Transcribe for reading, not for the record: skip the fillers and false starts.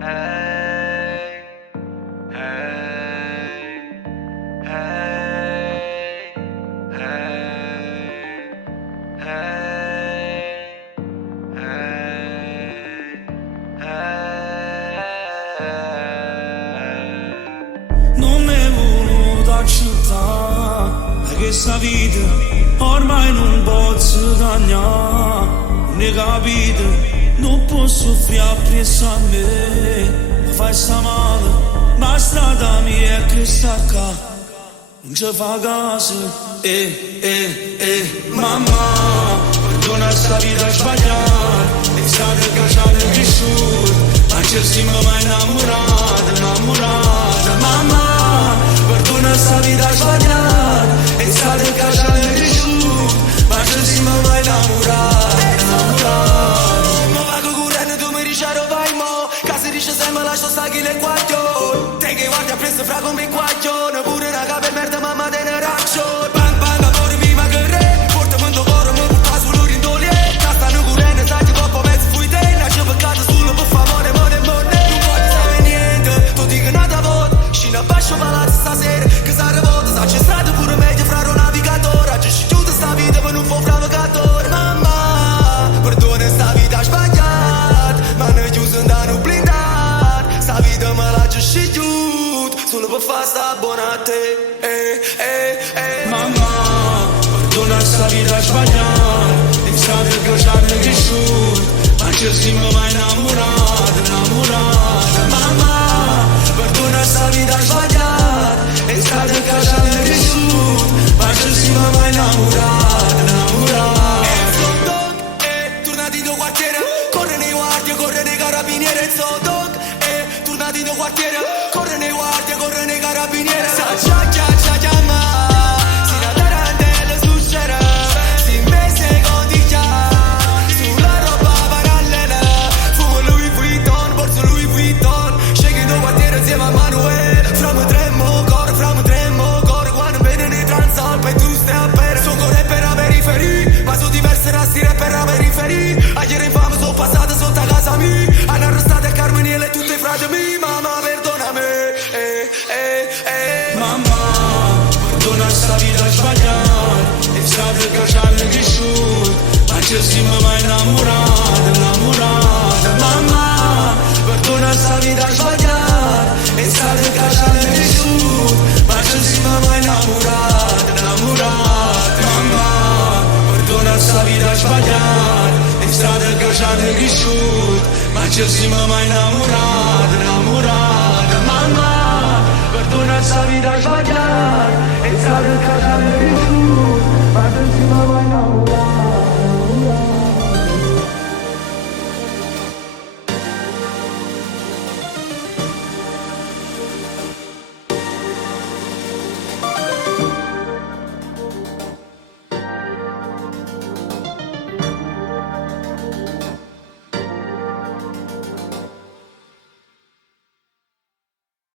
Hey, hey, hey, hey, Non mi è voluto accettare che questa vita ormai non posso cagnare. Non hai capito, non posso soffrire appresso a me. Mi fai sta male, ma la strada mia è questa qua. Non ci fa caso, mamma, perdona sta vita sbagliata. È stata cacciata e cresciuta, ma ci siamo mai innamorata. Mamma, perdona sta vita sbagliata. È stata cacciata e cresciuta, ma ci siamo mai innamorata. Ma vago curando, tu mi dici vai mo. Casa dice se me lascio sta chi le guaglio. Te che guardi a presto fra come guaglione. Pure una capa e merda mamma te ne raccio. Bang bang amore prima che re. Porta quando coro mi porta sullo rindolie. Castano curando sai che coppa mezzo fui te. Nasce peccato solo per favore money. Non voglio sapere niente, tu dico nada vot. Scina a basso palazzo stasera. Che sarà volta sa c'è stato pure meglio fra un navigatore. Oggi ci chiude sta vita per un po' navigatore. Mamma, perdona sta vita sbagliata. Ma noi chiuso andare blindato. Sta vita me la già scegliuta. Solo per fare sta buona a te. Mamma, perdona sta vita sbagliata. È stata cacciata e cresciuta, ma ci siamo mai innamorata. Mamma, perdona sta vita sbagliata. È stata cacciata e cresciuta, ma ci siamo mai innamorata. Tornati in quartiere, corre nei guardie, corre nei carabinieri. Zodok, tornati in quartiere, corre nei guardie, corre nei carabinieri. Ieri infame sono passate sotto a casa mia. Hanno arrestato a Carmeniele e tutti i frati miei. Mamma perdonami, Mamma, perdona sta vita sbagliata. È stata cacciata e cresciuta, ma ci siamo mai innamorata. Mamma, perdona sta vita sbagliata. È stata cacciata e cresciuta, ma ci siamo mai innamorata. Mamma, perdona sta vita sbagliata. È stata cacciata e cresciuta, ma ci siamo mai innamorata. Mamma, perdona sta vita sbagliata. È stata cacciata e cresciuta.